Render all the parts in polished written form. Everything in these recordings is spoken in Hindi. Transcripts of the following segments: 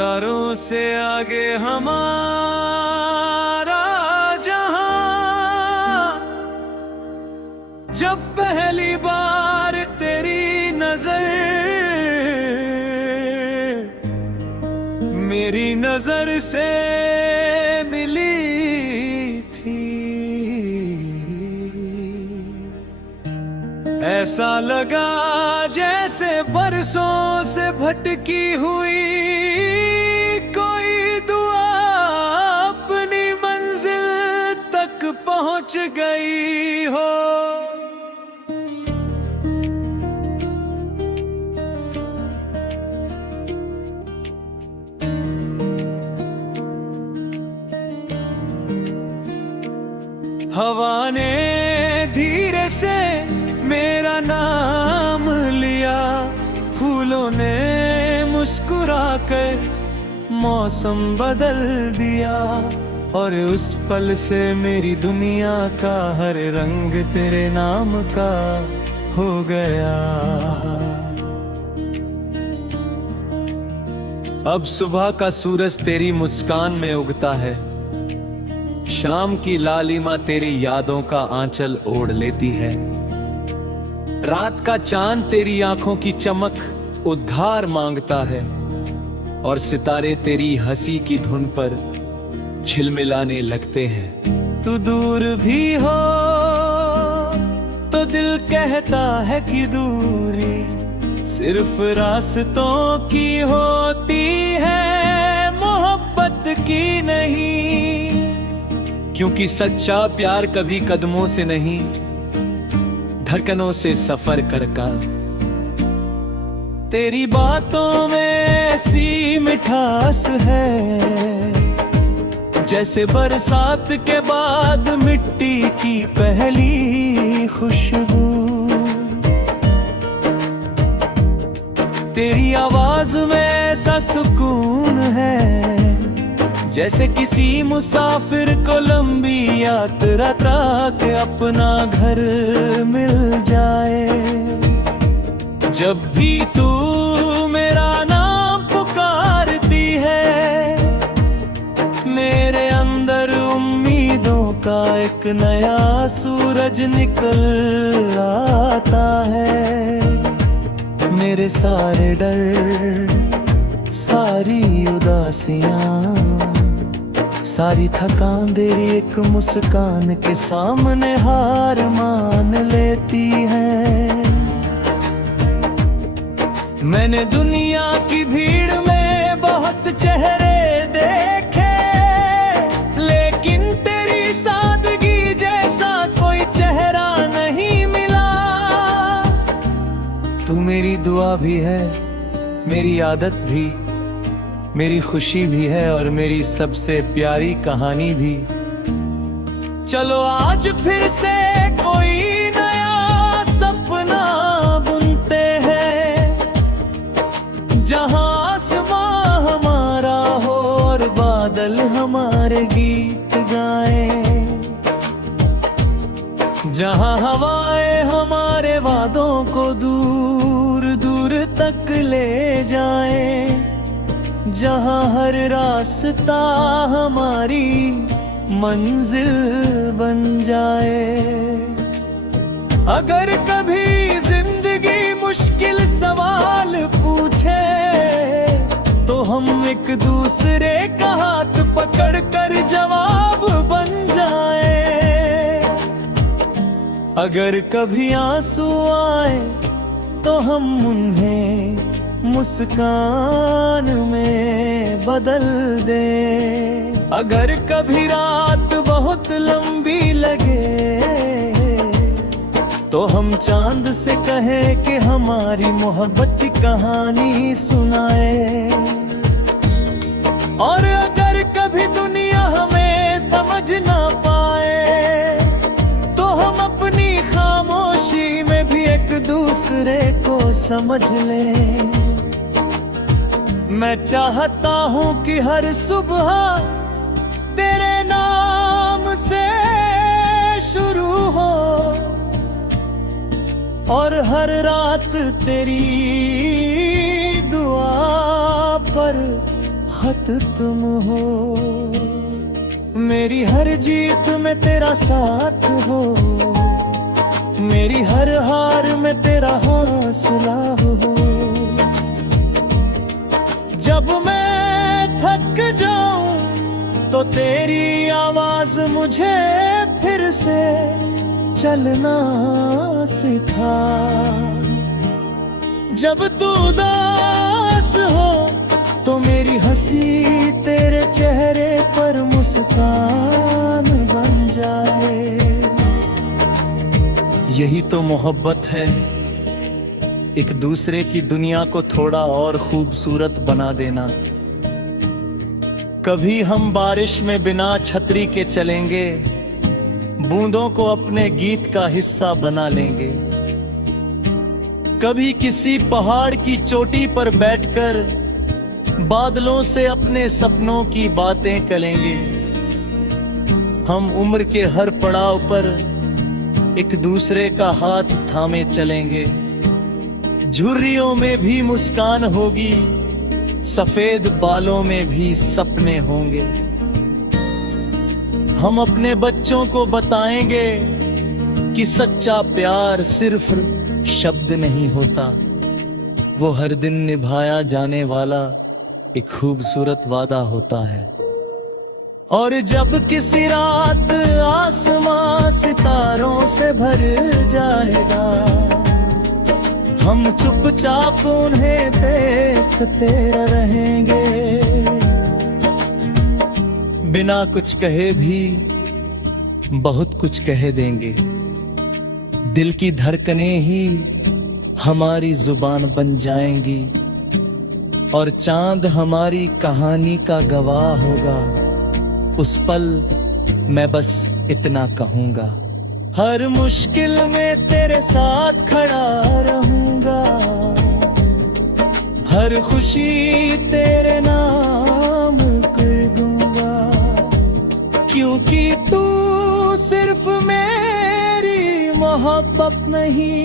सितारों से आगे हमारा जहां, जब पहली बार तेरी नजर मेरी नजर से मिली थी, ऐसा लगा जैसे बरसों से भटकी हुई कोई दुआ अपनी मंजिल तक पहुंच गई हो। हवा ने धीरे से मेरा नाम लिया, फूलों ने मुस्कुराकर मौसम बदल दिया, और उस पल से मेरी दुनिया का हर रंग तेरे नाम का हो गया। अब सुबह का सूरज तेरी मुस्कान में उगता है, शाम की लालिमा तेरी यादों का आंचल ओढ़ लेती है, रात का चांद तेरी आंखों की चमक उद्धार मांगता है, और सितारे तेरी हंसी की धुन पर झिलमिलाने लगते हैं। तू दूर भी हो तो दिल कहता है कि दूरी सिर्फ रास्तों की होती है, मोहब्बत की नहीं, क्योंकि सच्चा प्यार कभी कदमों से नहीं, धड़कनों से सफर करता। तेरी बातों में ऐसी मिठास है जैसे बरसात के बाद मिट्टी की पहली खुशबू। तेरी आवाज में ऐसा सुकून है जैसे किसी मुसाफिर को लंबी यात्रा के अपना घर मिल जाए। जब भी तू मेरा नाम पुकारती है, मेरे अंदर उम्मीदों का एक नया सूरज निकल आता है। मेरे सारे डर, सारी उदासियां, सारी थकान तेरी एक मुस्कान के सामने हार मान लेती है। मैंने दुनिया की भीड़ में बहुत चेहरे देखे, लेकिन तेरी सादगी जैसा कोई चेहरा नहीं मिला। तू मेरी दुआ भी है, मेरी आदत भी, मेरी खुशी भी है, और मेरी सबसे प्यारी कहानी भी। चलो आज फिर से कोई नया सपना बुनते हैं, जहां आसमां हमारा हो और बादल हमारे गीत गाए, जहां हवाएं हमारे वादों को दूर दूर तक ले जाए, जहां हर रास्ता हमारी मंजिल बन जाए। अगर कभी जिंदगी मुश्किल सवाल पूछे तो हम एक दूसरे का हाथ पकड़कर जवाब बन जाए। अगर कभी आंसू आए तो हम उन्हें मुस्कान में बदल दे। अगर कभी रात बहुत लंबी लगे तो हम चांद से कहे कि हमारी मोहब्बत की कहानी सुनाए। और अगर कभी दुनिया हमें समझ ना पाए तो हम अपनी खामोशी में भी एक दूसरे को समझ लें। मैं चाहता हूँ कि हर सुबह तेरे नाम से शुरू हो और हर रात तेरी दुआ पर चाहत तुम हो, मेरी हर जीत में तेरा साथ हो, मेरी हर हार में तेरा हौसला हो। जब मैं थक जाऊं तो तेरी आवाज मुझे फिर से चलना सिखा। जब तू उदास हो तो मेरी हंसी तेरे चेहरे पर मुस्कान बन जाए। यही तो मोहब्बत है, एक दूसरे की दुनिया को थोड़ा और खूबसूरत बना देना। कभी हम बारिश में बिना छतरी के चलेंगे, बूंदों को अपने गीत का हिस्सा बना लेंगे। कभी किसी पहाड़ की चोटी पर बैठकर बादलों से अपने सपनों की बातें करेंगे। हम उम्र के हर पड़ाव पर एक दूसरे का हाथ थामे चलेंगे। झुर्रियों में भी मुस्कान होगी, सफेद बालों में भी सपने होंगे। हम अपने बच्चों को बताएंगे कि सच्चा प्यार सिर्फ शब्द नहीं होता, वो हर दिन निभाया जाने वाला एक खूबसूरत वादा होता है। और जब किसी रात आसमां सितारों से भर जाएगा, हम चुपचाप उन्हें देखते रहेंगे। बिना कुछ कहे भी बहुत कुछ कह देंगे। दिल की धड़कनें ही हमारी जुबान बन जाएंगी, और चांद हमारी कहानी का गवाह होगा। उस पल मैं बस इतना कहूंगा, हर मुश्किल में तेरे साथ खड़ा रहूंगा। हर खुशी तेरे नाम कर दूंगा, क्योंकि तू सिर्फ मेरी मोहब्बत नहीं,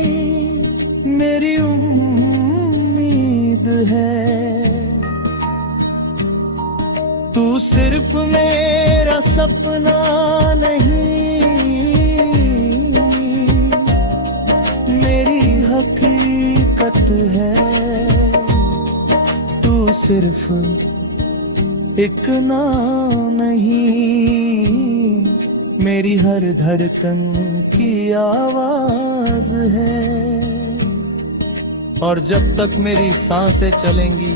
मेरी उम्मीद है। तू सिर्फ मेरा सपना नहीं, मेरी हकीकत है। तू सिर्फ एक नाम नहीं, मेरी हर धड़कन की आवाज है। और जब तक मेरी सांसें चलेंगी,